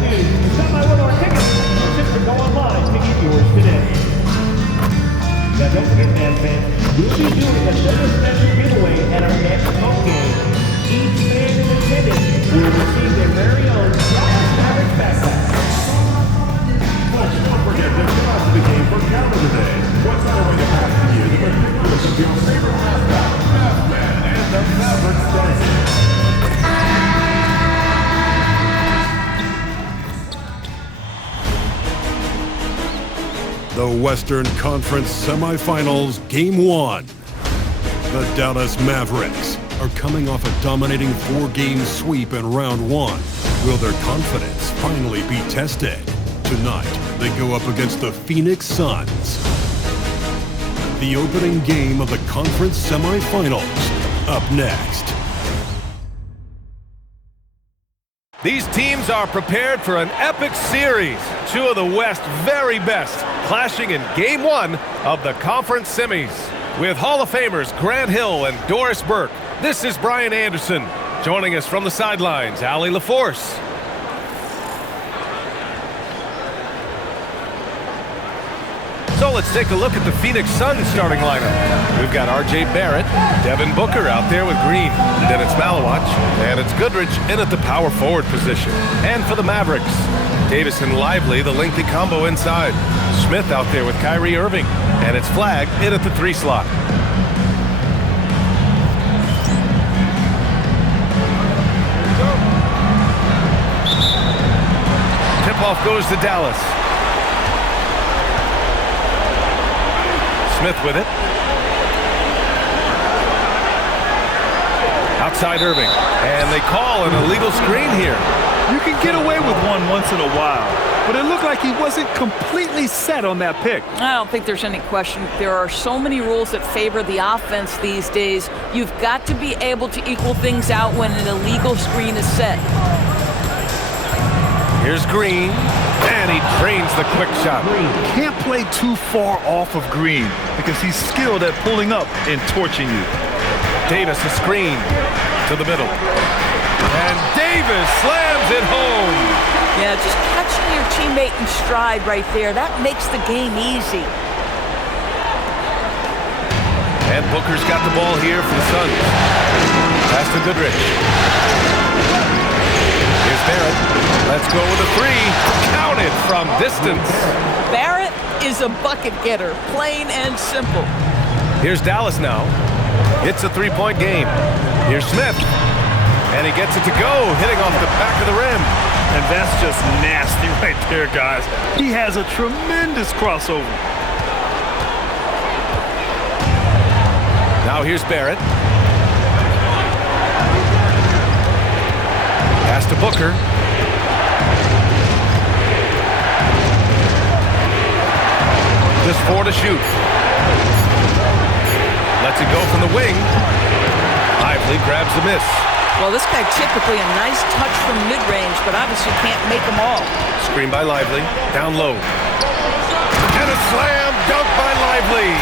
news, the semi-winner tickets are set to go online to get yours today. Now don't forget, Mavs fans, we'll be doing another special giveaway at our next home game. Each fan in attendance will receive their very own Dallas Mavericks backpack. Plus, don't forget there's about to be game for Canada today. What's our way to pass to you the particulars of your favorite mascot, Mavman, and the Mavericks Dance. The Western Conference Semifinals, Game 1. The Dallas Mavericks are coming off a dominating 4-game sweep in Round 1. Will their confidence finally be tested? Tonight, they go up against the Phoenix Suns. The opening game of the conference semifinals, up next. These teams are prepared for an epic series. Two of the West's very best clashing in Game 1 of the conference semis. With Hall of Famers Grant Hill and Doris Burke, this is Brian Anderson. Joining us from the sidelines, Allie LaForce. So let's take a look at the Phoenix Suns starting lineup. We've got R.J. Barrett, Devin Booker out there with Green, Dennis Malawach, and it's Goodrich in at the power forward position. And for the Mavericks, Davis and Lively, the lengthy combo inside. Smith out there with Kyrie Irving, and it's Flagg in at the 3 slot. Tip-off goes to Dallas. Smith with it. Outside Irving. And they call an illegal screen here. You can get away with one once in a while, but it looked like he wasn't completely set on that pick. I don't think there's any question. There are so many rules that favor the offense these days. You've got to be able to equal things out when an illegal screen is set. Here's Green, and he drains the quick shot. Can't play too far off of Green because he's skilled at pulling up and torching you. Davis a screen to the middle. And Davis slams it home. Yeah, just catching your teammate in stride right there, that makes the game easy. And Booker's got the ball here for the Suns. Pass to Goodrich. Here's Barrett. Let's go with a 3. Counted from distance. Barrett is a bucket getter, plain and simple. Here's Dallas now. It's a 3-point game. Here's Smith. And he gets it to go, hitting off the back of the rim. And that's just nasty right there, guys. He has a tremendous crossover. Now here's Barrett. Pass to Booker. Just 4 to shoot. Lets it go from the wing. Lively grabs the miss. Well, this guy typically a nice touch from mid-range, but obviously can't make them all. Screen by Lively. Down low. And a slam dunk by Lively.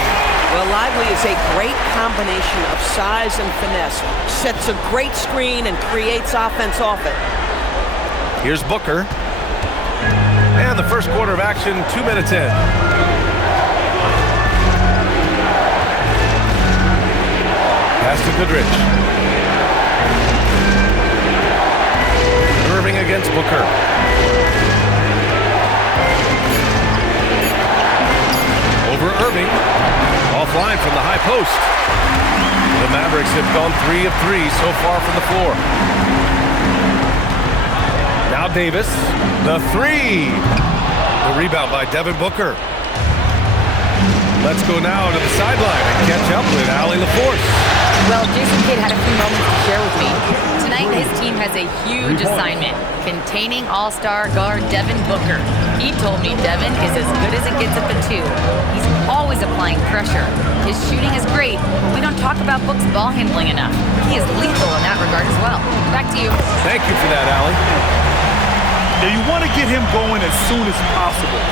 Well, Lively is a great combination of size and finesse. Sets a great screen and creates offense off it. Here's Booker. And the first quarter of action, 2 minutes in. Pass to Goodrich. Irving against Booker. Over Irving. Offline from the high post. The Mavericks have gone 3 of 3 so far from the floor. Now Davis. The 3. The rebound by Devin Booker. Let's go now to the sideline and catch up with Allie LaForce. Well, Jason Kidd had a few moments to share with me. Tonight, his team has a huge assignment, containing all-star guard Devin Booker. He told me Devin is as good as it gets at the 2. He's always applying pressure. His shooting is great, but we don't talk about Book's ball handling enough. He is lethal in that regard as well. Back to you. Thank you for that, Allie. Yeah, you want to get him going as soon as possible.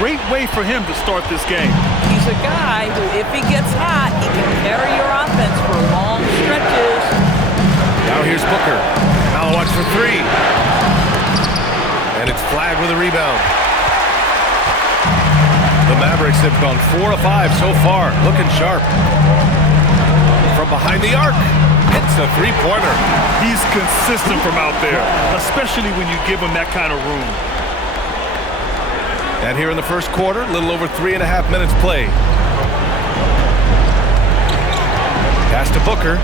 Great way for him to start this game. He's a guy who, if he gets hot, he can carry your offense for long stretches. Now here's Booker. Malawach for 3. And it's Flagg with a rebound. The Mavericks have gone 4 of 5 so far, looking sharp. From behind the arc, it's a three-pointer. He's consistent from out there, especially when you give him that kind of room. And here in the first quarter, a little over 3.5 minutes played. Pass to Booker.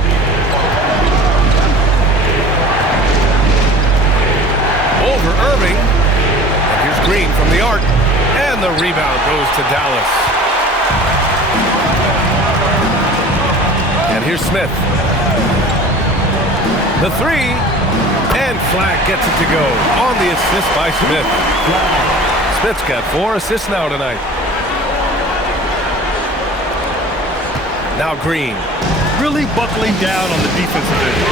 Over Irving. And here's Green from the arc. And the rebound goes to Dallas. And here's Smith. The three. And Flagg gets it to go on the assist by Smith. Smith's got 4 assists now tonight. Now Green. Really buckling down on the defensive end.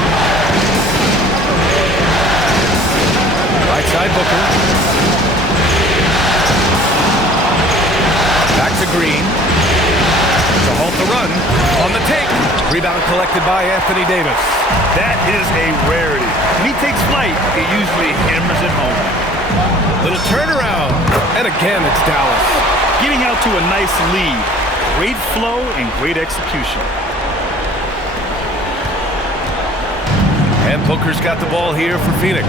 Right side Booker. Back to Green. To halt the run. On the take. Rebound collected by Anthony Davis. That is a rarity. When he takes flight, he usually hammers it home. Little turnaround. And again, it's Dallas. Getting out to a nice lead. Great flow and great execution. And Booker's got the ball here for Phoenix.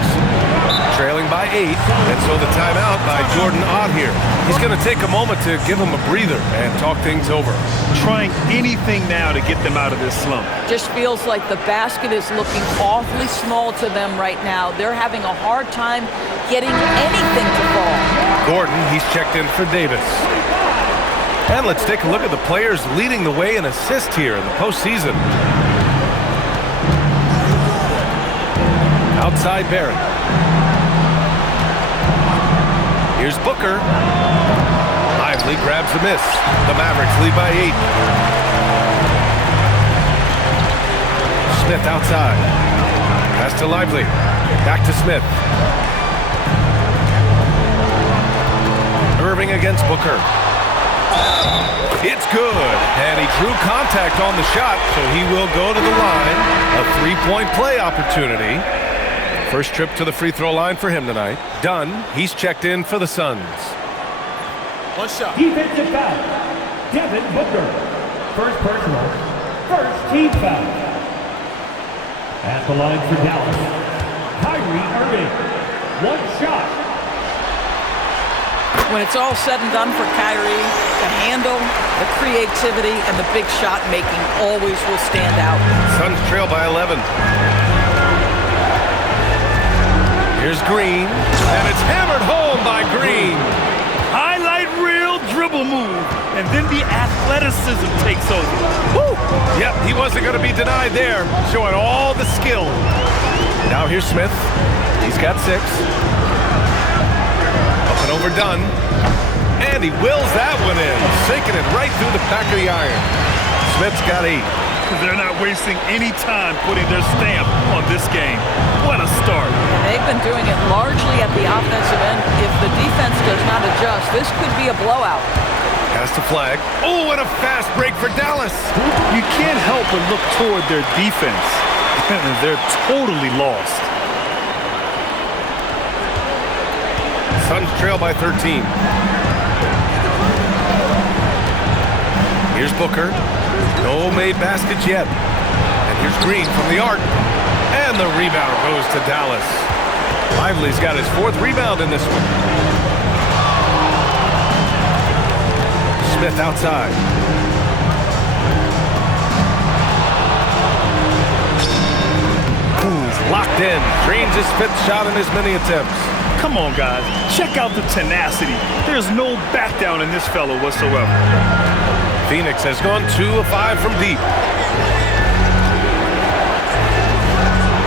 Trailing by 8, and so the timeout by Jordan Ott here. He's going to take a moment to give him a breather and talk things over. Trying anything now to get them out of this slump. Just feels like the basket is looking awfully small to them right now. They're having a hard time getting anything to fall. Gordon, he's checked in for Davis. And let's take a look at the players leading the way in assists here in the postseason. Outside Barrett. Here's Booker. Lively grabs the miss. The Mavericks lead by 8. Smith outside. Pass to Lively. Back to Smith. Irving against Booker. It's good. And he drew contact on the shot, so he will go to the line. A three-point play opportunity. First trip to the free throw line for him tonight. Dunn, he's checked in for the Suns. One shot. Defensive foul. Devin Booker. First personal. First team foul. At the line for Dallas, Kyrie Irving. One shot. When it's all said and done for Kyrie, the handle, the creativity, and the big shot making always will stand out. Suns trail by 11. Here's Green, and it's hammered home by Green. Highlight reel dribble move, and then the athleticism takes over. Woo! Yep, he wasn't going to be denied there, showing all the skill. Now here's Smith. He's got 6. Up and over Dunn. And he wills that one in, sinking it right through the back of the iron. Smith's got 8. They're not wasting any time putting their stamp on this game. What a start. They've been doing it largely at the offensive end. If the defense does not adjust, this could be a blowout. Pass to Flagg. Oh, and a fast break for Dallas. You can't help but look toward their defense. They're totally lost. Suns trail by 13. Here's Booker. No made baskets yet. And here's Green from the arc. And the rebound goes to Dallas. Lively's got his 4th rebound in this one. Smith outside. Who's locked in. Drains his 5th shot in as many attempts. Come on, guys. Check out the tenacity. There's no back down in this fellow whatsoever. Phoenix has gone 2 of 5 from deep.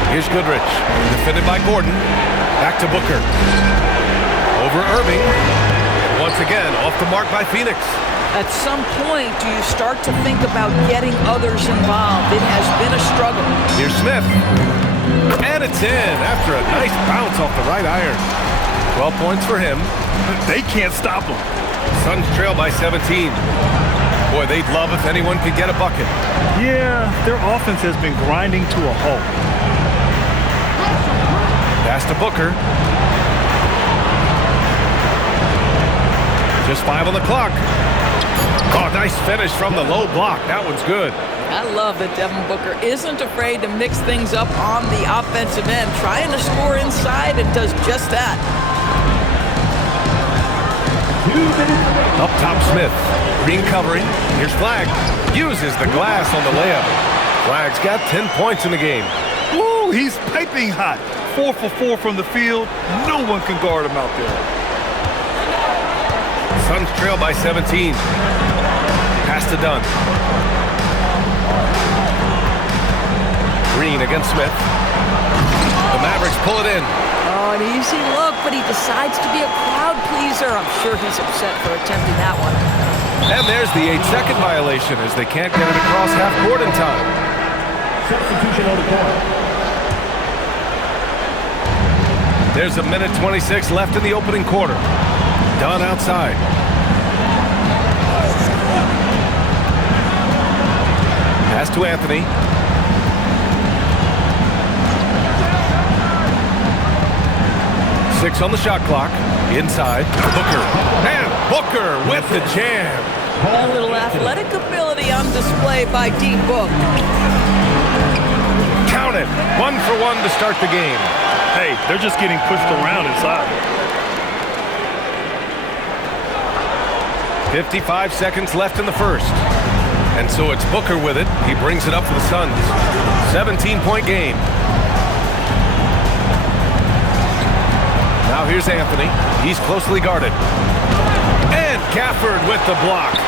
Here's Goodrich, defended by Gordon. Back to Booker. Over Irving. Once again, off the mark by Phoenix. At some point, do you start to think about getting others involved? It has been a struggle. Here's Smith. And it's in after a nice bounce off the right iron. 12 points for him. They can't stop him. Suns trail by 17. Boy, they'd love if anyone could get a bucket. Yeah, their offense has been grinding to a halt. Pass to Booker. Just 5 on the clock. Oh, nice finish from the low block. That one's good. I love that Devin Booker isn't afraid to mix things up on the offensive end, trying to score inside and does just that. Up top, Smith. Green covering. Here's Flagg. Uses the glass on the layup. Flagg's got 10 points in the game. Woo, he's piping hot. 4 for 4 from the field. No one can guard him out there. Suns trail by 17. Pass to Dunn. Green against Smith. The Mavericks pull it in. Oh, an easy look, but he decides to be a crowd pleaser. I'm sure he's upset for attempting that one. And there's the 8-second violation as they can't get it across half court in time. Substitution on the court. There's a minute 26 left in the opening quarter. Dunn outside. Pass to Anthony. Six on the shot clock. Inside. Booker. And Booker with the jam. A little athletic ability on display by D. Book. Count it. 1 for 1 to start the game. Hey, they're just getting pushed around inside. 55 seconds left in the first. And so it's Booker with it. He brings it up for the Suns. 17-point game. Now here's Anthony. He's closely guarded. And Gafford with the block.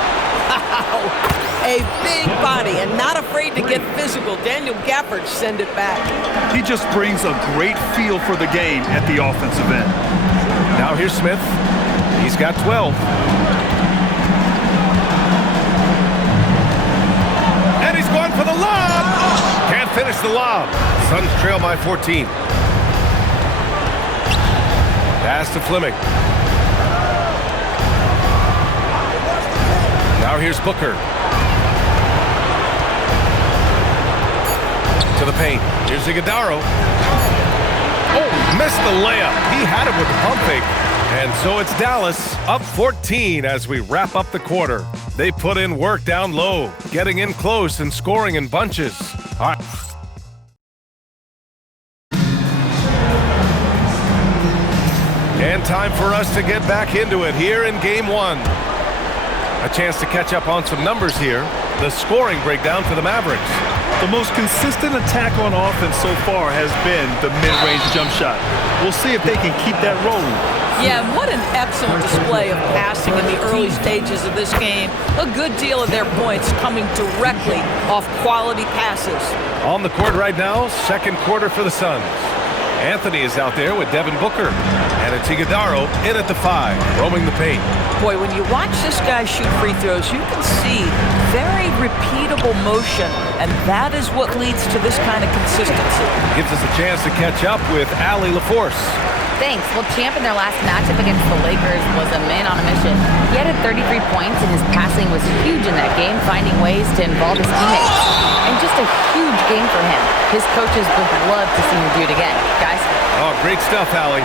A big body and not afraid to get physical. Daniel Gafford send it back. He just brings a great feel for the game at the offensive end. Now here's Smith. He's got 12. And he's going for the lob. Can't finish the lob. Suns trail by 14. Pass to Fleming. Now here's Booker. To the paint. Here's Iguodala. Oh, missed the layup. He had it with the pump fake. And so it's Dallas up 14 as we wrap up the quarter. They put in work down low, getting in close and scoring in bunches. All right. And time for us to get back into it here in game one. A chance to catch up on some numbers here. The scoring breakdown for the Mavericks. The most consistent attack on offense so far has been the mid-range jump shot. We'll see if they can keep that rolling. Yeah, what an excellent display of passing in the early stages of this game. A good deal of their points coming directly off quality passes. On the court right now, second quarter for the Suns. Anthony is out there with Devin Booker. And it's Iguodala in at the 5, roaming the paint. Boy, when you watch this guy shoot free throws, you can see very repeatable motion, and that is what leads to this kind of consistency. Gives us a chance to catch up with Allie LaForce. Thanks. Well, Champ in their last matchup against the Lakers was a man on a mission. He had 33 points, and his passing was huge in that game, finding ways to involve his teammates. And just a huge game for him. His coaches would love to see him do it again. Guys? Oh, great stuff, Allie.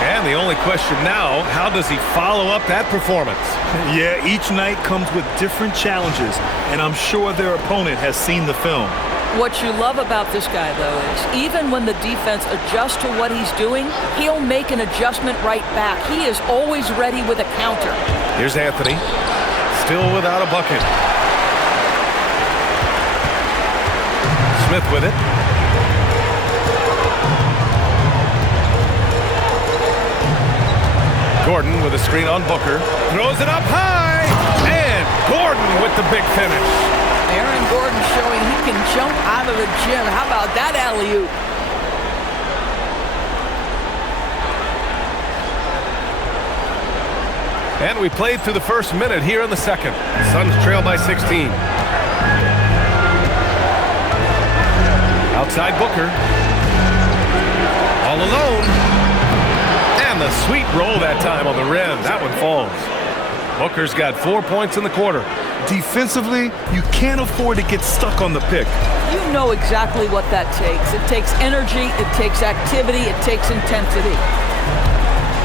And the only question now, how does he follow up that performance? Yeah, each night comes with different challenges, and I'm sure their opponent has seen the film. What you love about this guy, though, is even when the defense adjusts to what he's doing, he'll make an adjustment right back. He is always ready with a counter. Here's Anthony, still without a bucket. Smith with it. Gordon with a screen on Booker. Throws it up high. And Gordon with the big finish. Aaron Gordon showing he can jump out of the gym. How about that alley-oop? And we played through the first minute here in the second. Suns trail by 16. Outside Booker. All alone. And the sweet roll that time on the rim. That one falls. Booker's got 4 points in the quarter. Defensively, you can't afford to get stuck on the pick. You know exactly what that takes. It takes energy, it takes activity, it takes intensity.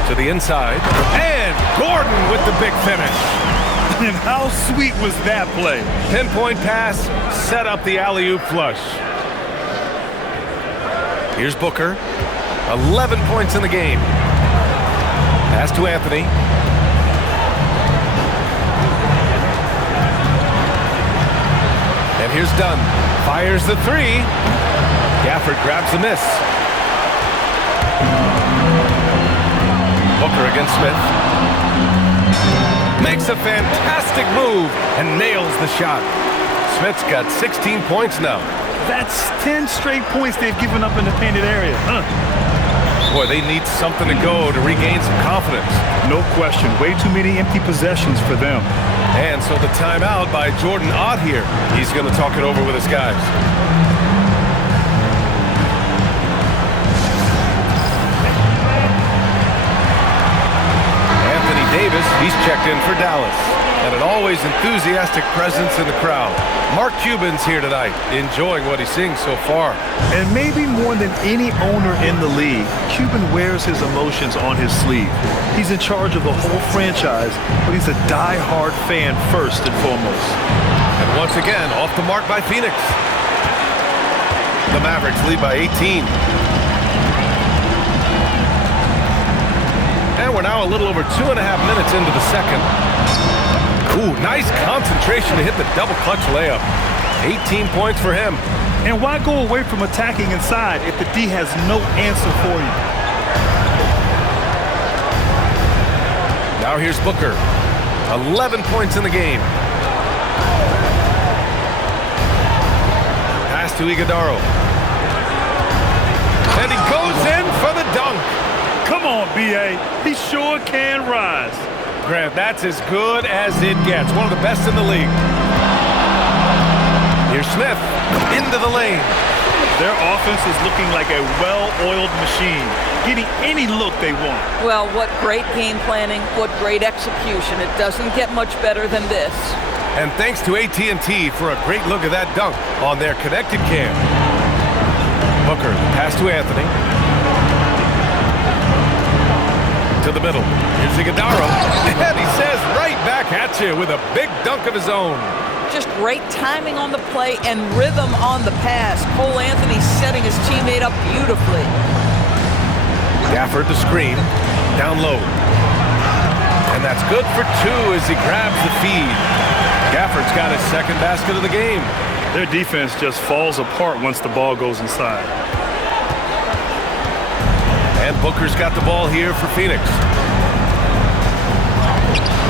To the inside. And Gordon with the big finish. And how sweet was that play? Pinpoint pass, set up the alley-oop flush. Here's Booker. 11 points in the game. Pass to Anthony. And here's Dunn. Fires the three. Gafford grabs the miss. Booker against Smith. Makes a fantastic move and nails the shot. Smith's got 16 points now. That's 10 straight points they've given up in the painted area. Boy, they need something to go to regain some confidence. No question. Way too many empty possessions for them. And so the timeout by Jordan Ott here. He's going to talk it over with his guys. Anthony Davis, he's checked in for Dallas. And an always enthusiastic presence in the crowd. Mark Cuban's here tonight, enjoying what he's seeing so far. And maybe more than any owner in the league, Cuban wears his emotions on his sleeve. He's in charge of the whole franchise, but he's a die-hard fan first and foremost. And once again, off the mark by Phoenix. The Mavericks lead by 18. And we're now a little over 2.5 minutes into the second. Ooh, nice concentration to hit the double clutch layup. 18 points for him. And why go away from attacking inside if the D has no answer for you? Now here's Booker. 11 points in the game. Pass to Iguodaro. And he goes in for the dunk. Come on, B.A. He sure can rise. Grant, that's as good as it gets. One of the best in the league. Here's Smith into the lane. Their offense is looking like a well-oiled machine, getting any look they want. Well, what great game planning, what great execution. It doesn't get much better than this. And thanks to AT&T for a great look at that dunk on their connected cam. Booker, pass to Anthony. To the middle. Here's Iguodaro. And he says right back at you with a big dunk of his own. Just great timing on the play and rhythm on the pass. Cole Anthony setting his teammate up beautifully. Gafford the screen. Down low. And that's good for two as he grabs the feed. Gafford's got his second basket of the game. Their defense just falls apart once the ball goes inside. And Booker's got the ball here for Phoenix.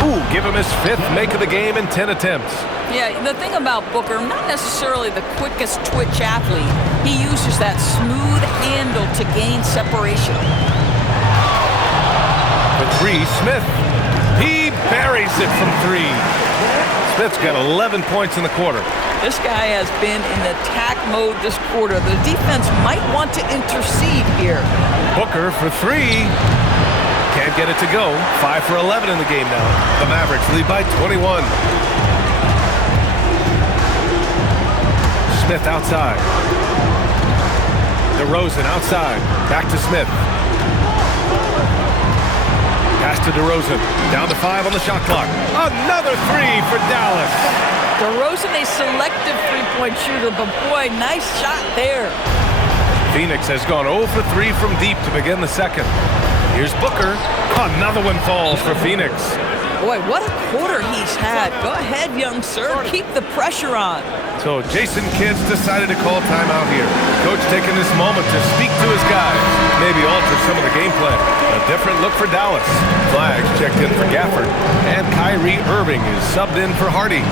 Ooh, give him his 5th make of the game in 10 attempts. Yeah, the thing about Booker, not necessarily the quickest twitch athlete. He uses that smooth handle to gain separation. For three, Smith. He buries it from three. Smith's got 11 points in the quarter. This guy has been in attack mode this quarter. The defense might want to intercede here. Booker for three. Can't get it to go. 5 for 11 in the game now. The Mavericks lead by 21. Smith outside. DeRozan outside. Back to Smith. Pass to DeRozan. Down to 5 on the shot clock. Another three for Dallas. DeRozan, a selective three-point shooter, but boy, nice shot there. Phoenix has gone 0 for 3 from deep to begin the second. Here's Booker. Another one falls for Phoenix. Boy, what a quarter he's had. Go ahead, young sir. Keep the pressure on. So Jason Kidd's decided to call timeout here. Coach taking this moment to speak to his guys. Maybe alter some of the game plan. A different look for Dallas. Flags checked in for Gafford. And Kyrie Irving is subbed in for Hardy.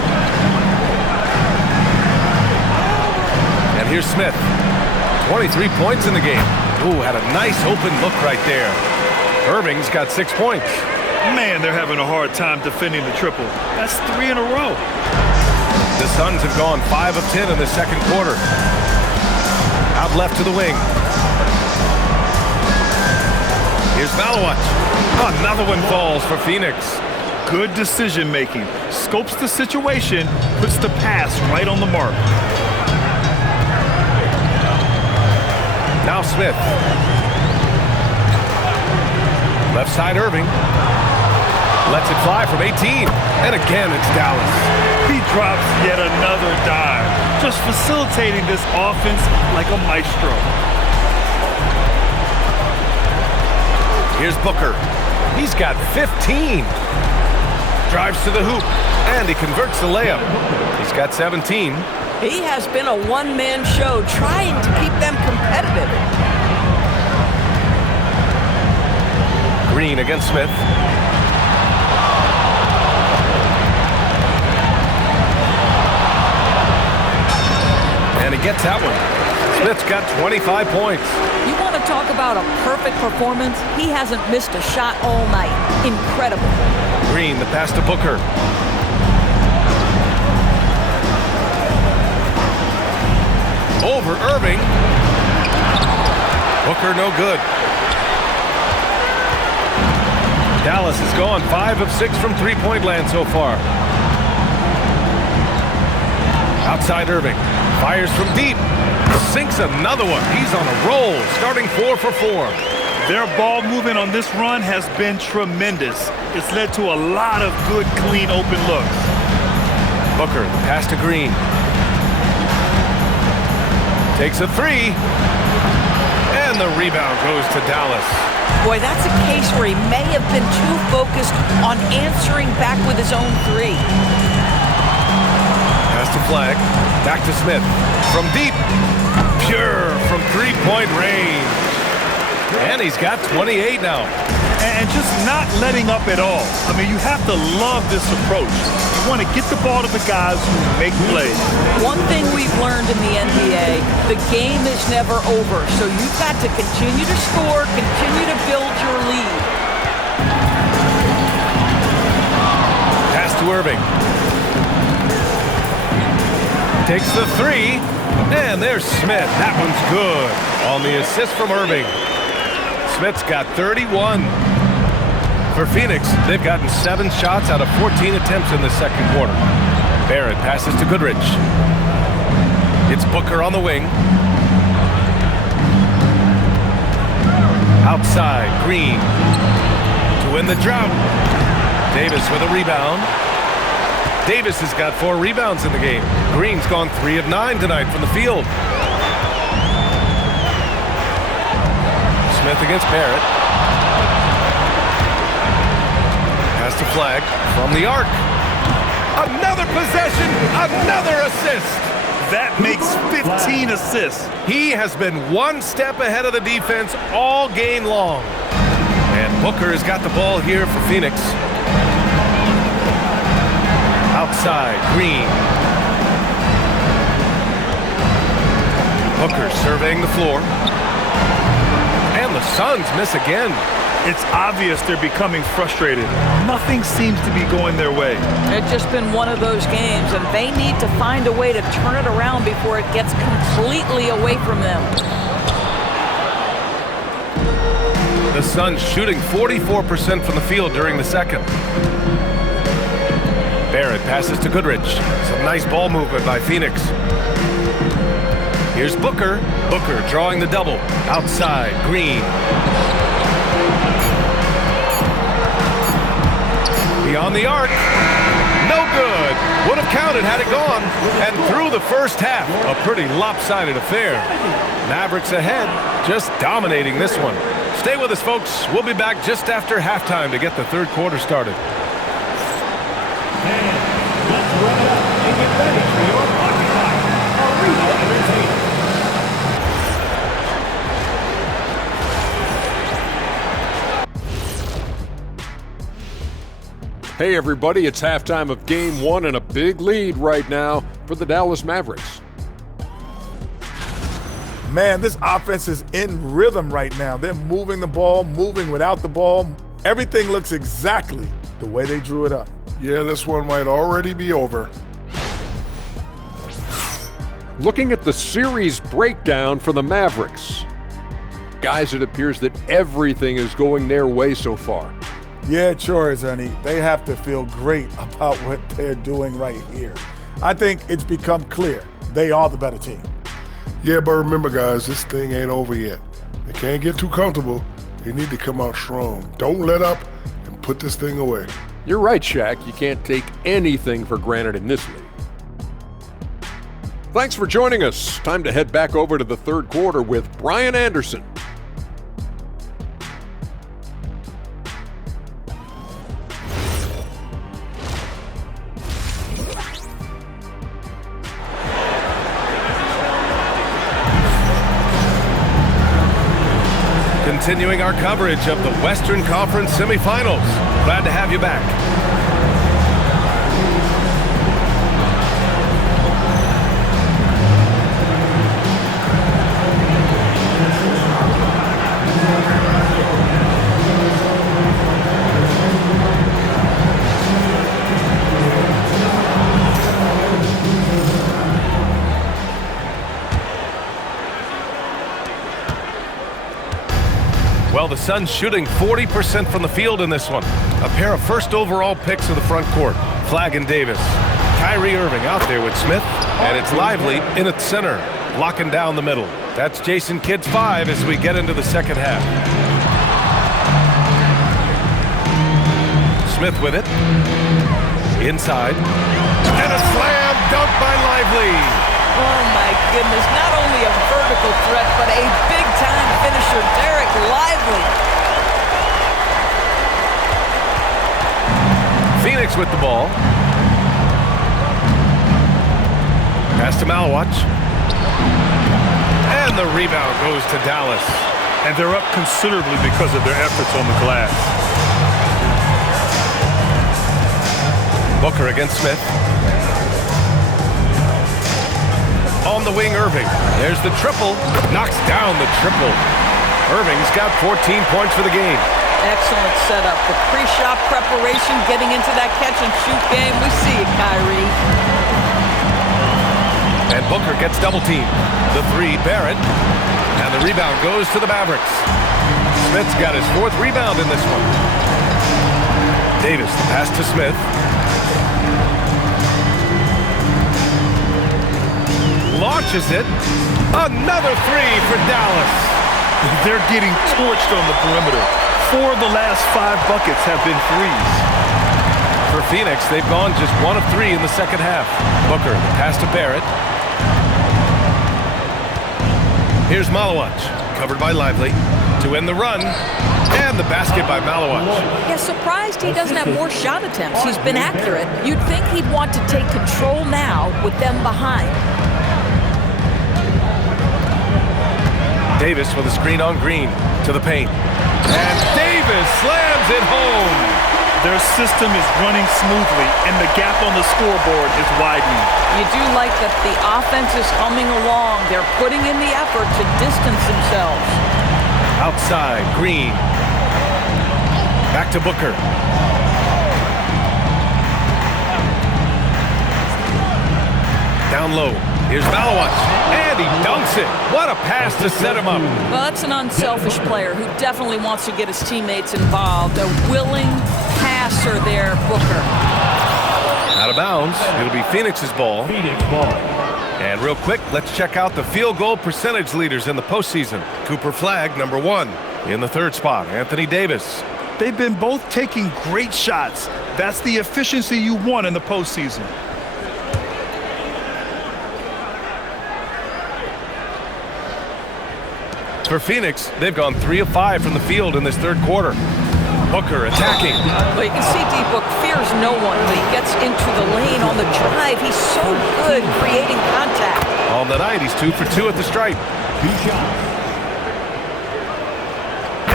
And here's Smith. 23 points in the game. Ooh, had a nice open look right there. Irving's got 6 points. Man, they're having a hard time defending the triple. That's 3 in a row. The Suns have gone 5 of 10 in the second quarter. Out left to the wing. Here's Malawat. Another one falls for Phoenix. Good decision making. Scopes the situation, puts the pass right on the mark. Now Smith. Left side Irving. Lets it fly from 18. And again, it's Dallas. He drops yet another dive, just facilitating this offense like a maestro. Here's Booker. He's got 15. Drives to the hoop, and he converts the layup. He's got 17. He has been a one-man show trying to keep them competitive. Green against Smith. And he gets that one. Smith's got 25 points. You want to talk about a perfect performance? He hasn't missed a shot all night. Incredible. Green, the pass to Booker. Over Irving. Booker no good. Dallas has gone 5 of 6 from three-point land so far. Outside Irving. Fires from deep. Sinks another one. He's on a roll, starting 4 for 4. Their ball movement on this run has been tremendous. It's led to a lot of good, clean, open looks. Booker, pass to Green. Takes a 3. And the rebound goes to Dallas. Boy, that's a case where he may have been too focused on answering back with his own 3. Pass to Flag. Back to Smith. From deep. Pure from three-point range. And he's got 28 now. And just not letting up at all. I mean, you have to love this approach. You want to get the ball to the guys who make plays. One thing we've learned in the NBA, the game is never over. So you've got to continue to score, continue to build your lead. Pass to Irving. Takes the 3. And there's Smith. That one's good. On the assist from Irving. Smith's got 31. For Phoenix, they've gotten 7 shots out of 14 attempts in the second quarter. Barrett passes to Goodrich. It's Booker on the wing. Outside, Green. To win the drought. Davis with a rebound. Davis has got 4 rebounds in the game. Green's gone 3 of 9 tonight from the field. Smith against Barrett. Pass to Flag from the arc. Another possession, another assist. That makes 15 assists. He has been one step ahead of the defense all game long. And Booker has got the ball here for Phoenix. Outside, Green. Booker surveying the floor. And the Suns miss again. It's obvious they're becoming frustrated. Nothing seems to be going their way. It's just been one of those games, and they need to find a way to turn it around before it gets completely away from them. The Suns shooting 44% from the field during the second. Barrett passes to Goodrich. Some nice ball movement by Phoenix. Here's Booker. Booker drawing the double. Outside, Green. Beyond the arc. No good. Would have counted had it gone. And through the first half, a pretty lopsided affair. Mavericks ahead, just dominating this one. Stay with us, folks. We'll be back just after halftime to get the third quarter started. And let's run it up and get ready for your Occupy Arena entertainment. Hey everybody, it's halftime of Game 1 and a big lead right now for the Dallas Mavericks. Man, this offense is in rhythm right now. They're moving the ball, moving without the ball. Everything looks exactly the way they drew it up. Yeah, this one might already be over. Looking at the series breakdown for the Mavericks. Guys, it appears that everything is going their way so far. Yeah, it sure is, Ernie. They have to feel great about what they're doing right here. I think it's become clear they are the better team. Yeah, but remember, guys, this thing ain't over yet. They can't get too comfortable. They need to come out strong. Don't let up and put this thing away. You're right, Shaq. You can't take anything for granted in this league. Thanks for joining us. Time to head back over to the third quarter with Brian Anderson. Continuing our coverage of the Western Conference semifinals. Glad to have you back. Well, the Suns shooting 40% from the field in this one. A pair of first overall picks of the front court, Flagg and Davis. Kyrie Irving out there with Smith, and it's Lively in its center, locking down the middle. That's Jason Kidd's 5 as we get into the second half. Smith with it. Inside. And a slam dunk by Lively. Oh my goodness, not only a vertical threat, but a big-time finisher, Dereck Lively. Phoenix with the ball. Pass to Malawatch. And the rebound goes to Dallas. And they're up considerably because of their efforts on the glass. Booker against Smith. On the wing, Irving. There's the triple. Knocks down the triple. Irving's got 14 points for the game. Excellent setup. The pre-shot preparation, getting into that catch-and-shoot game. We see it, Kyrie. And Booker gets double-teamed. The 3, Barrett. And the rebound goes to the Mavericks. Smith's got his 4th rebound in this one. Davis, the pass to Smith. Launches it. Another 3 for Dallas. They're getting torched on the perimeter. 4 of the last 5 buckets have been threes. For Phoenix, they've gone just 1 of 3 in the second half. Booker, the pass to Barrett. Here's Malawatch, covered by Lively, to end the run. And the basket by Malawatch. Yeah, surprised he doesn't have more shot attempts. He's been accurate. You'd think he'd want to take control now with them behind. Davis with a screen on Green to the paint. And Davis slams it home. Their system is running smoothly, and the gap on the scoreboard is widening. You do like that the offense is humming along. They're putting in the effort to distance themselves. Outside, Green. Back to Booker. Down low. Here's Malawatch. And he dunks it. What a pass to set him up. Well, that's an unselfish player who definitely wants to get his teammates involved. A willing passer there, Booker. Out of bounds. It'll be Phoenix's ball. Phoenix ball. And real quick, let's check out the field goal percentage leaders in the postseason. Cooper Flagg, number 1. In the 3rd spot, Anthony Davis. They've been both taking great shots. That's the efficiency you want in the postseason. For Phoenix, they've gone 3 of 5 from the field in this 3rd quarter. Booker attacking. Well, you can see D-Book fears no one when he gets into the lane on the drive. He's so good creating contact. On the night, he's 2 for 2 at the stripe. 2 shots.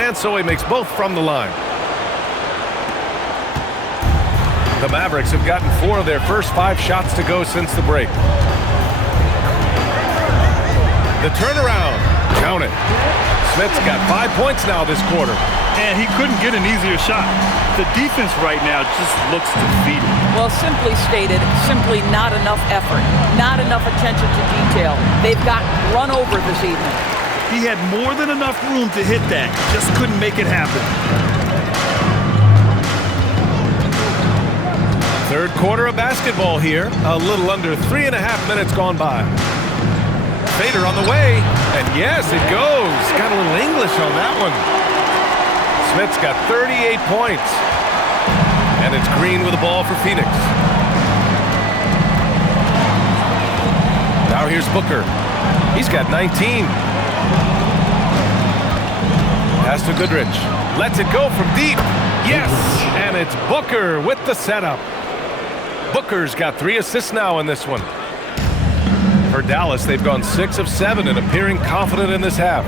And so he makes both from the line. The Mavericks have gotten 4 of their first 5 shots to go since the break. The turnaround. Count it. Smith's got 5 points now this quarter. And he couldn't get an easier shot. The defense right now just looks defeated. Well, simply stated, simply not enough effort, not enough attention to detail. They've gotten run over this evening. He had more than enough room to hit that, just couldn't make it happen. 3rd quarter of basketball here. A little under 3.5 minutes gone by. Fader on the way, and yes, it goes. Got a little English on that one. Smith's got 38 points. And it's Green with the ball for Phoenix. Now here's Booker. He's got 19. Pass to Goodrich. Lets it go from deep. Yes! And it's Booker with the setup. Booker's got 3 assists now in this one. For Dallas, they've gone 6 of 7 and appearing confident in this half.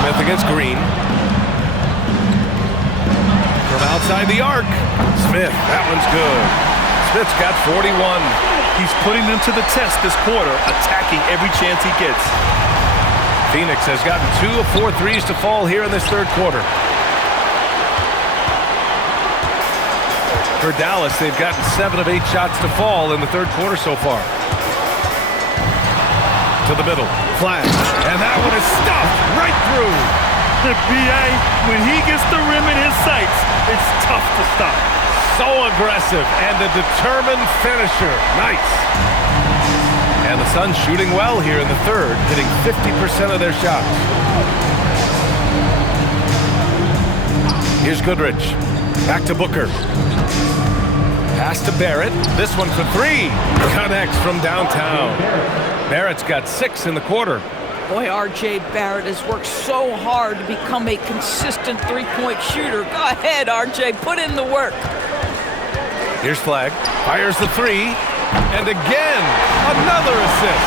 Smith against Green. From outside the arc. Smith, that one's good. Smith's got 41. He's putting them to the test this quarter, attacking every chance he gets. Phoenix has gotten 2 of 4 threes to fall here in this third quarter. For Dallas, they've gotten 7 of 8 shots to fall in the third quarter so far. To the middle, flash, and that one is stuffed right through. B.A., when he gets the rim in his sights, it's tough to stop. So aggressive and a determined finisher. Nice. And the Suns shooting well here in the third, hitting 50% of their shots. Here's Goodrich. Back to Booker. Pass to Barrett. This one for 3. Connects from downtown. Barrett's got 6 in the quarter. Boy, R.J. Barrett has worked so hard to become a consistent three-point shooter. Go ahead, R.J., put in the work. Here's Flagg. Fires the 3. And again, another assist.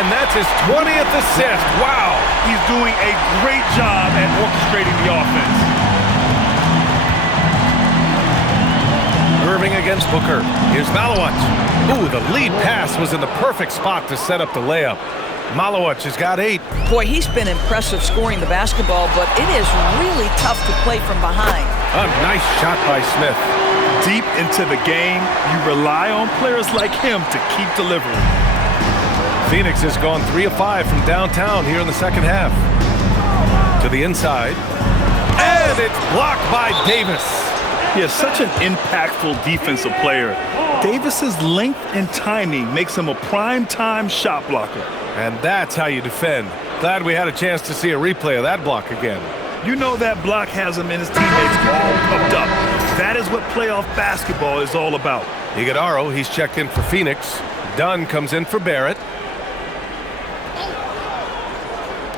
And that's his 20th assist. Wow. He's doing a great job at orchestrating the offense. Irving against Booker. Here's Malawich. Ooh, the lead pass was in the perfect spot to set up the layup. Malawich has got 8. Boy, he's been impressive scoring the basketball, but it is really tough to play from behind. A nice shot by Smith. Deep into the game, you rely on players like him to keep delivering. Phoenix has gone 3 of 5 from downtown here in the second half. To the inside. And it's blocked by Davis. He is such an impactful defensive player. Davis's length and timing makes him a prime-time shot blocker. And that's how you defend. Glad we had a chance to see a replay of that block again. You know that block has him and his teammates all pumped up. That is what playoff basketball is all about. Iguodaro, he's checked in for Phoenix. Dunn comes in for Barrett.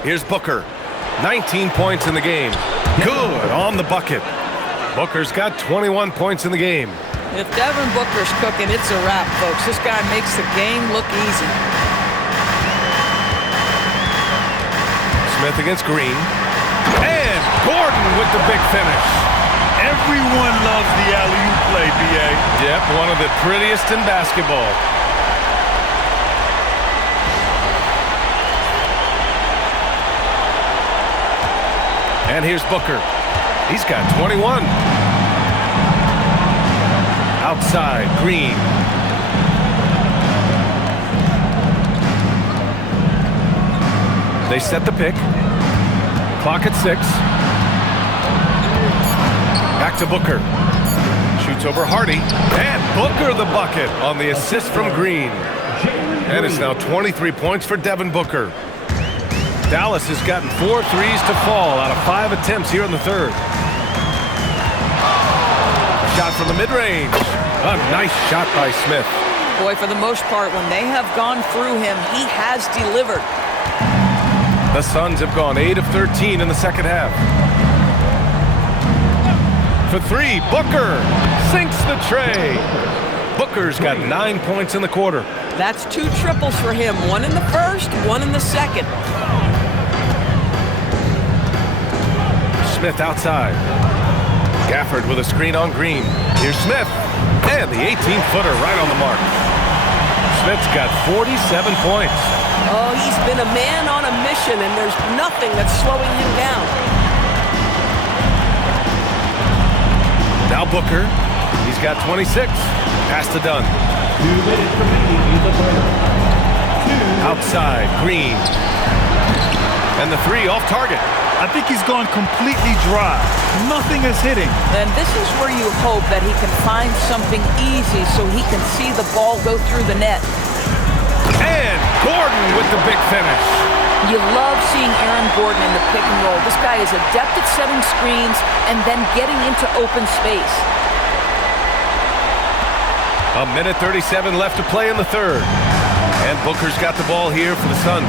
Here's Booker. 19 points in the game. Good on the bucket. Booker's got 21 points in the game. If Devin Booker's cooking, it's a wrap, folks. This guy makes the game look easy. Smith against Green. And Gordon with the big finish. Everyone loves the alley-oop play, B.A. Yep, one of the prettiest in basketball. And here's Booker. He's got 21. Outside, Green. They set the pick. Clock at 6. Back to Booker. Shoots over Hardy. And Booker the bucket on the assist from Green. And it's now 23 points for Devin Booker. Dallas has gotten 4 threes to fall out of 5 attempts here in the third. A shot from the mid-range. A nice shot by Smith. Boy, for the most part, when they have gone through him, he has delivered. The Suns have gone 8 of 13 in the second half. For 3, Booker sinks the tray. Booker's got 9 points in the quarter. That's 2 triples for him. 1 in the first, 1 in the second. Smith outside. Gafford with a screen on Green. Here's Smith. And the 18-footer right on the mark. Smith's got 47 points. Oh, he's been a man on a mission, and there's nothing that's slowing him down. Now Booker. He's got 26. Pass to Dunn. 2 minutes remaining in the third. Outside, Green. And the 3 off target. I think he's gone completely dry. Nothing is hitting. And this is where you hope that he can find something easy so he can see the ball go through the net. And Gordon with the big finish. You love seeing Aaron Gordon in the pick and roll. This guy is adept at setting screens and then getting into open space. A minute 37 left to play in the third. And Booker's got the ball here for the Suns.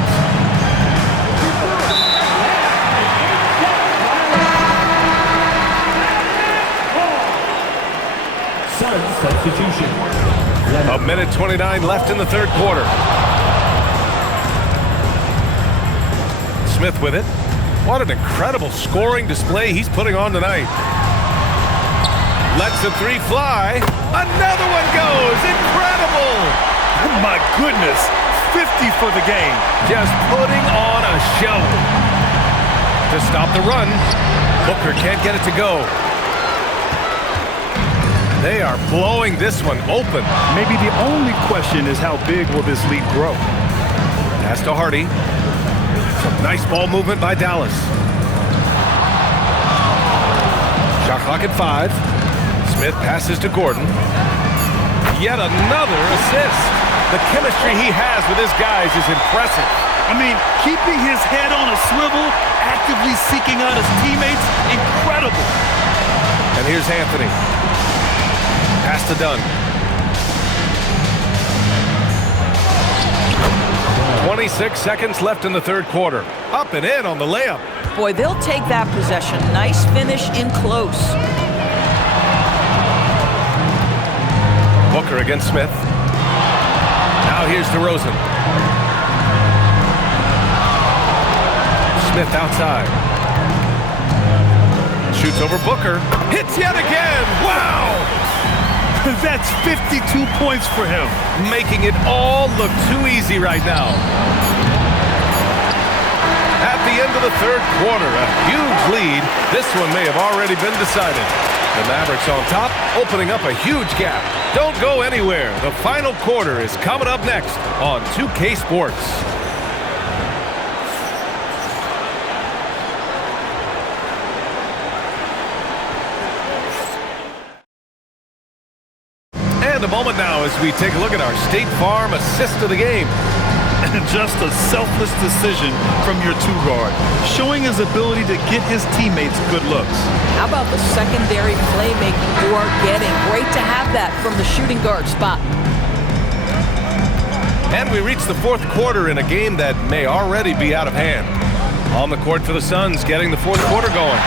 Suns substitution. A minute 29 left in the third quarter. Smith with it. What an incredible scoring display he's putting on tonight. Lets the three fly. Another one goes. Incredible. Oh my goodness. 50 for the game. Just putting on a show. To stop the run, Booker can't get it to go. They are blowing this one open. Maybe the only question is how big will this lead grow? Pass to Hardy. Some nice ball movement by Dallas. Shot clock at 5. Smith passes to Gordon. Yet another assist. The chemistry he has with his guys is impressive. I mean, keeping his head on a swivel, actively seeking out his teammates, incredible. And here's Anthony. Pass to Dunn. 26 seconds left in the third quarter. Up and in on the layup. Boy, they'll take that possession. Nice finish in close. Booker against Smith. Now here's DeRozan. Smith outside. Shoots over Booker. Hits yet again. Wow! That's 52 points for him. Making it all look too easy right now. At the end of the third quarter, a huge lead. This one may have already been decided. The Mavericks on top, opening up a huge gap. Don't go anywhere. The final quarter is coming up next on 2K Sports. And a moment now as we take a look at our State Farm assist of the game. And just a selfless decision from your two-guard, showing his ability to get his teammates good looks. How about the secondary playmaking you are getting? Great to have that from the shooting guard spot. And we reach the fourth quarter in a game that may already be out of hand. On the court for the Suns, getting the fourth quarter going.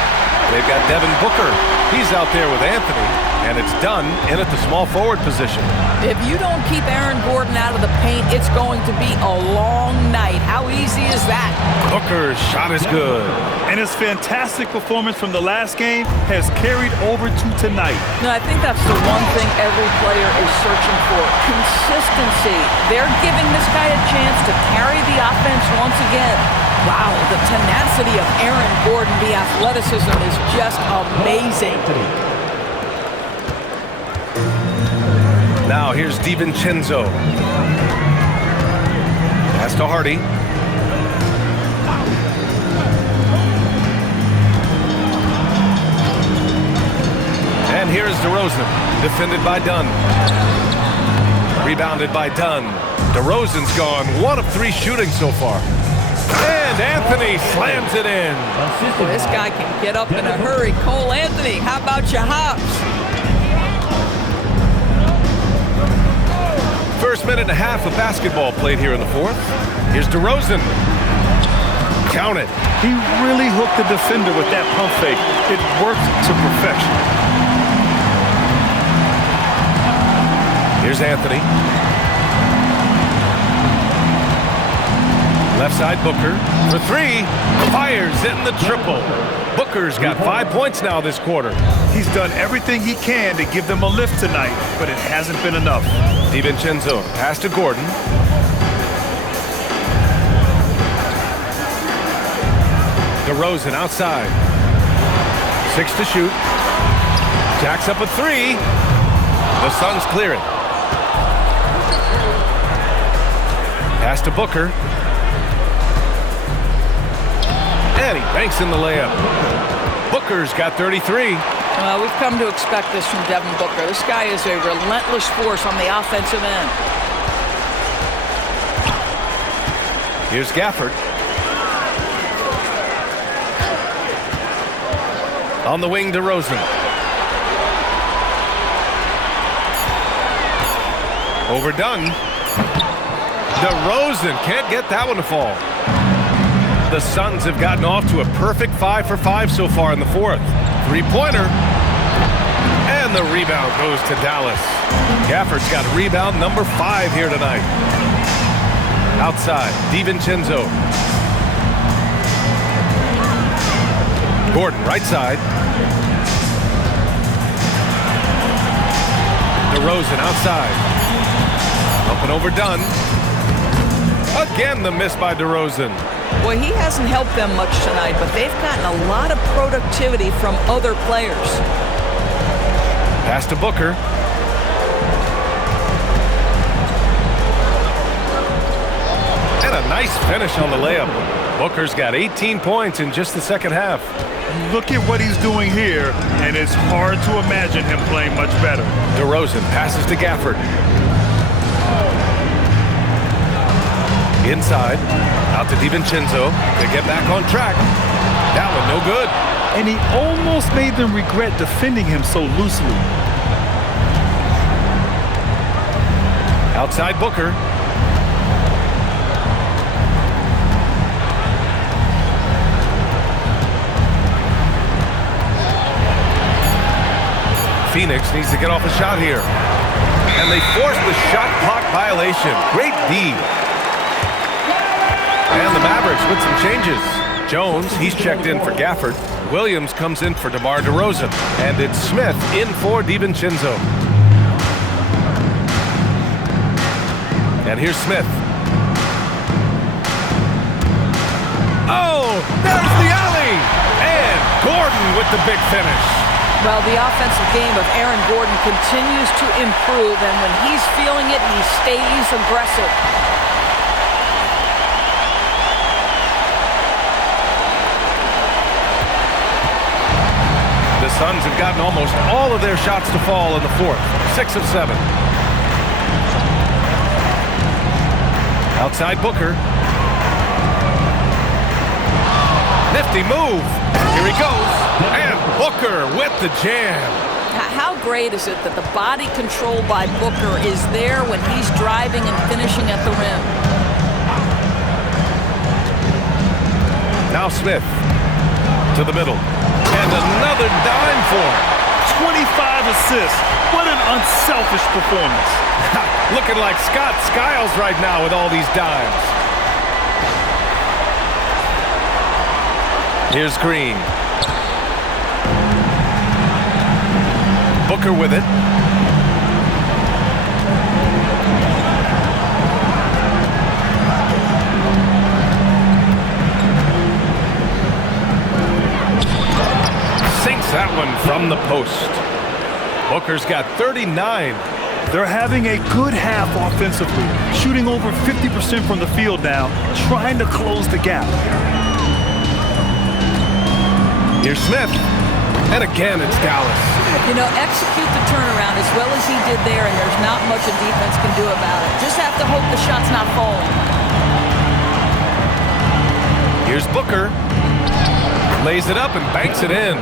They've got Devin Booker. He's out there with Anthony, and it's Dunn in at the small forward position. If you don't keep Aaron Gordon out of the paint, it's going to be a long night. How easy is that? Booker's shot is good. And his fantastic performance from the last game has carried over to tonight. No, I think that's the one thing every player is searching for. Consistency. They're giving this guy a chance to carry the offense once again. Wow, the tenacity of Aaron Gordon, the athleticism is just amazing. Now here's DiVincenzo. Pass to Hardy. And here's DeRozan, defended by Dunn. Rebounded by Dunn. DeRozan's gone 1 of 3 shooting so far. And Anthony slams it in. Well, this guy can get up in a hurry. Cole Anthony, how about your hops? First minute and a half of basketball played here in the fourth. Here's DeRozan. Count it. He really hooked the defender with that pump fake. It worked to perfection. Here's Anthony. Left side Booker for 3. Fires in the triple. Booker's got 5 points now this quarter. He's done everything he can to give them a lift tonight, but it hasn't been enough. DiVincenzo pass to Gordon. DeRozan outside. 6 to shoot. Jacks up a 3. The Suns clear it. Pass to Booker. And he banks in the layup. Booker's got 33. Well, we've come to expect this from Devin Booker. This guy is a relentless force on the offensive end. Here's Gafford. On the wing, DeRozan. Overdone. DeRozan can't get that one to fall. The Suns have gotten off to a perfect 5 for 5 so far in the fourth. Three-pointer. And the rebound goes to Dallas. Gafford's got rebound number 5 here tonight. Outside, DiVincenzo. Gordon, right side. DeRozan outside. Up and overdone. Again, the miss by DeRozan. Boy, he hasn't helped them much tonight, but they've gotten a lot of productivity from other players. Pass to Booker. And a nice finish on the layup. Booker's got 18 points in just the second half. Look at what he's doing here, and it's hard to imagine him playing much better. DeRozan passes to Gafford. Inside, out to DiVincenzo. They get back on track. That one no good. And he almost made them regret defending him so loosely. Outside Booker. Phoenix needs to get off a shot here. And they force the shot clock violation. Great D. And the Mavericks with some changes. Jones, he's checked in for Gafford. Williams comes in for DeMar DeRozan. And it's Smith in for DiVincenzo. And here's Smith. Oh, there's the alley! And Gordon with the big finish. Well, the offensive game of Aaron Gordon continues to improve, and when he's feeling it, he stays aggressive. The Suns have gotten almost all of their shots to fall in the fourth. 6 of 7. Outside Booker. Nifty move. Here he goes. And Booker with the jam. How great is it that the body control by Booker is there when he's driving and finishing at the rim? Now Smith to the middle. And another dime for him. 25 assists. What an unselfish performance. Looking like Scott Skiles right now with all these dimes. Here's Green. Booker with it. Sinks that one from the post. Booker's got 39. They're having a good half offensively, shooting over 50% from the field now, trying to close the gap. Here's Smith. And again, it's Dallas. You know, execute the turnaround as well as he did there, and there's not much a defense can do about it. Just have to hope the shot's not falling. Here's Booker. Lays it up and banks it in.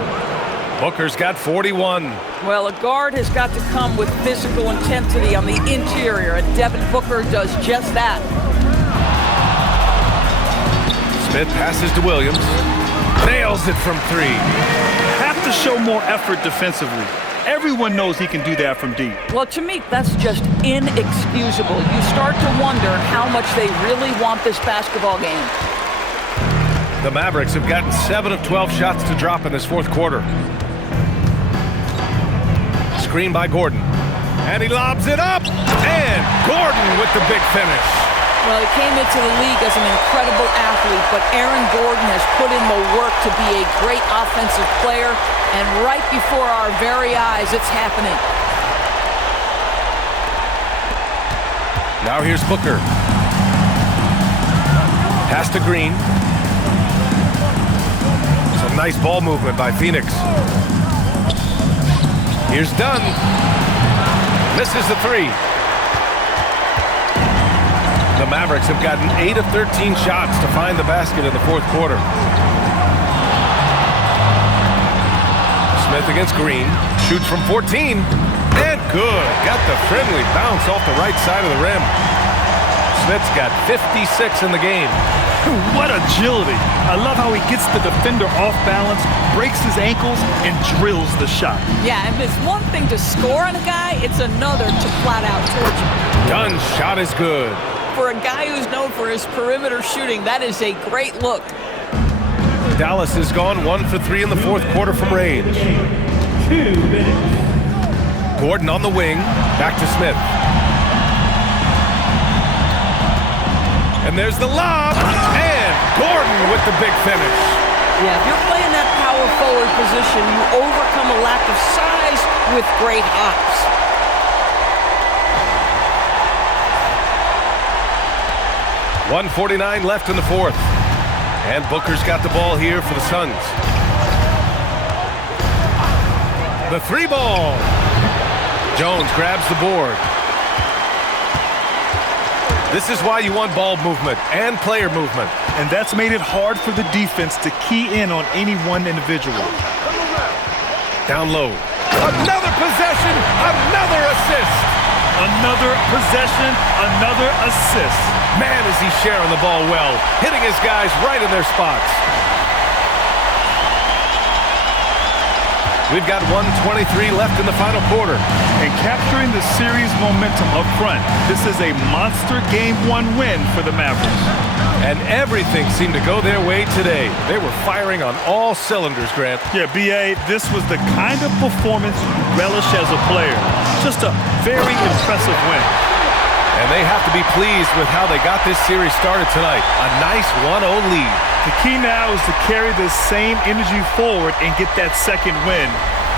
Booker's got 41. Well, a guard has got to come with physical intensity on the interior, and Devin Booker does just that. Smith passes to Williams. Nails it from 3. Have to show more effort defensively. Everyone knows he can do that from deep. Well, to me, that's just inexcusable. You start to wonder how much they really want this basketball game. The Mavericks have gotten 7 of 12 shots to drop in this fourth quarter. Screen by Gordon. And he lobs it up. And Gordon with the big finish. Well, he came into the league as an incredible athlete, but Aaron Gordon has put in the work to be a great offensive player, and right before our very eyes, it's happening. Now here's Booker. Pass to Green. Some nice ball movement by Phoenix. Here's Dunn. Misses the 3. The Mavericks have gotten 8 of 13 shots to find the basket in the fourth quarter. Smith against Green. Shoots from 14. And good. Got the friendly bounce off the right side of the rim. Smith's got 56 in the game. What agility. I love how he gets the defender off balance, breaks his ankles, and drills the shot. Yeah, and it's one thing to score on a guy, it's another to flat out torch him. Dunn's shot is good. For a guy who's known for his perimeter shooting, that is a great look. Dallas has gone 1 for 3 in the fourth quarter from range. 2 minutes. Gordon on the wing, back to Smith. And there's the lob, and Gordon with the big finish. Yeah, if you're playing that power forward position, you overcome a lack of size with great hops. .149 left in the fourth. And Booker's got the ball here for the Suns. The 3 ball. Jones grabs the board. This is why you want ball movement and player movement. And that's made it hard for the defense to key in on any one individual. Down low. Another possession, another assist. Another possession, another assist. Man, is he sharing the ball well, hitting his guys right in their spots. We've got 1:23 left in the final quarter. And capturing the series momentum up front, this is a monster Game 1 win for the Mavericks. And everything seemed to go their way today. They were firing on all cylinders, Grant. Yeah, B.A., this was the kind of performance you relish as a player. Just a very impressive win. And they have to be pleased with how they got this series started tonight. A nice 1-0 lead. The key now is to carry this same energy forward and get that second win.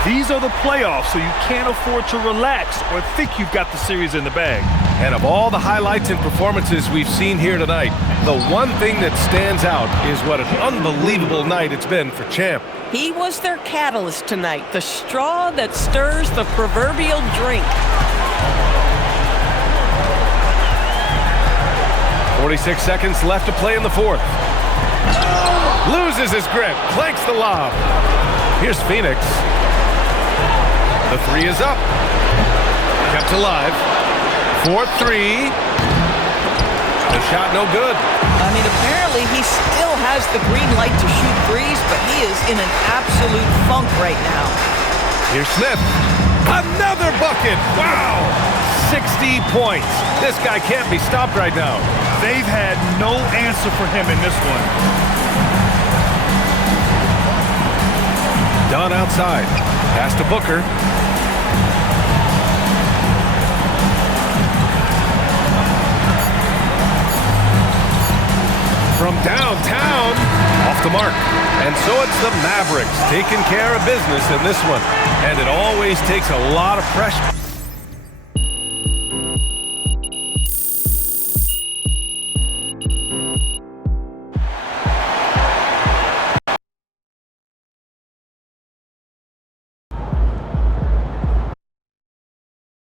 These are the playoffs, so you can't afford to relax or think you've got the series in the bag. And of all the highlights and performances we've seen here tonight, the one thing that stands out is what an unbelievable night it's been for Champ. He was their catalyst tonight, the straw that stirs the proverbial drink. 46 seconds left to play in the fourth. Loses his grip, clanks the lob. Here's Phoenix. The 3 is up. Kept alive. 4-3. The shot no good. I mean, apparently he still has the green light to shoot threes, but he is in an absolute funk right now. Here's Smith. Another bucket. Wow. 60 points. This guy can't be stopped right now. They've had no answer for him in this one. Dunn outside. Pass to Booker. From downtown, off the mark. And so it's the Mavericks taking care of business in this one. And it always takes a lot of pressure.